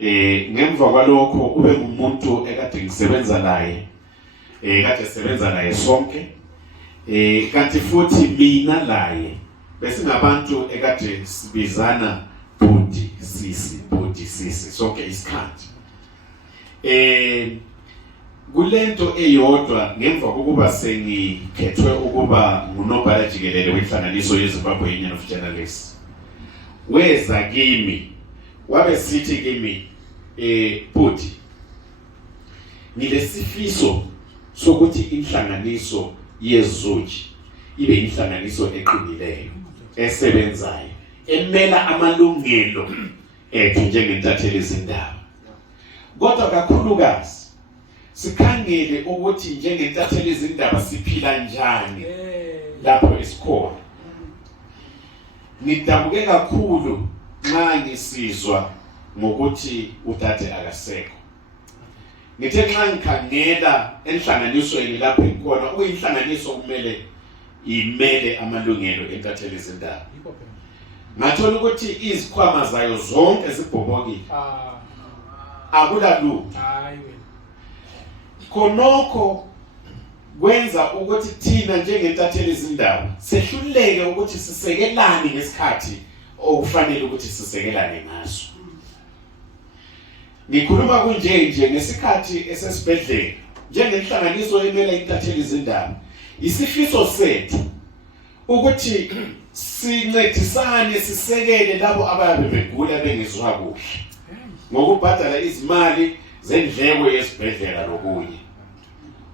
Ngemva kwalokho ube ngumuntu ekade ngisebenza naye, kade sisebenza naye sonke, kanti futhi mina laye bese ngabantu ekade sibizana budi sisi sonke isikhathi. Kulento eyodwa ngemva kokuba sengikhethwe ukuba ngunobhala jikelele wenhlanganiso yeZimbabwe Union of Journalists, weza kimi wabe sithi kimi budi ngilesifiso sokuthi inhlanganiso yeZoji ibe inhlanganiso eqinileyo esebenzayo emela amalungelo ethu njengentatheli izindaba. Kodwa kakhulukazi sikhangele ukuthi njengentatheli izindaba siphila njani lapho esikhona. Ngidabuke kakhulu nxa ngisizwa ngokuthi utate akasekho. Ngithe nxa ngikhangela enhlanganisweni lapho ikhona uyinhlanganiso kumele imele amalungelo entatheli izindaba. Ngathola ukuthi izikhwama zayo zonke zibhobokile. Akulalutho. Khonokho kwenza ukuthi thina njengentatheli izindaba sehluleke ukuthi sisekelane ngesikhathi okufanele ukuthi sisekelane ngaso. Ngikhuluma kunje ngesikhathi esesibhedlela njengenhlanganiso emela intatheli izindaba, isifiso sethu ukuthi sincedisane sisekele labo ababe begula bengezwa kuhle ngokubhadala izimali zendleko yesibhedlela lokunye.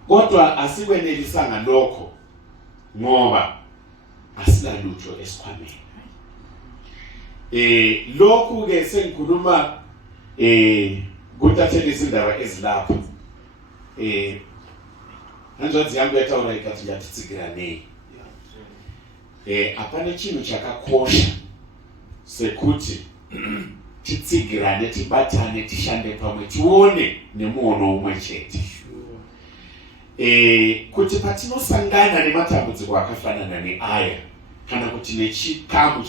Kodwa asikwenelisanga lokho ngoba asilalutho esikhwameni. Lokhu ke sengikhuluma kuntatheli izindaba ezilapha. Anjani yambetha ora ikathi yatitsigirane. Apane chinhu chakakosha sekuti titsigirane tibatane tishande pamwe tione nemuono umwe chete. Kuti patinosangana nematambudziko akafanana neaya kana kuti nechikamu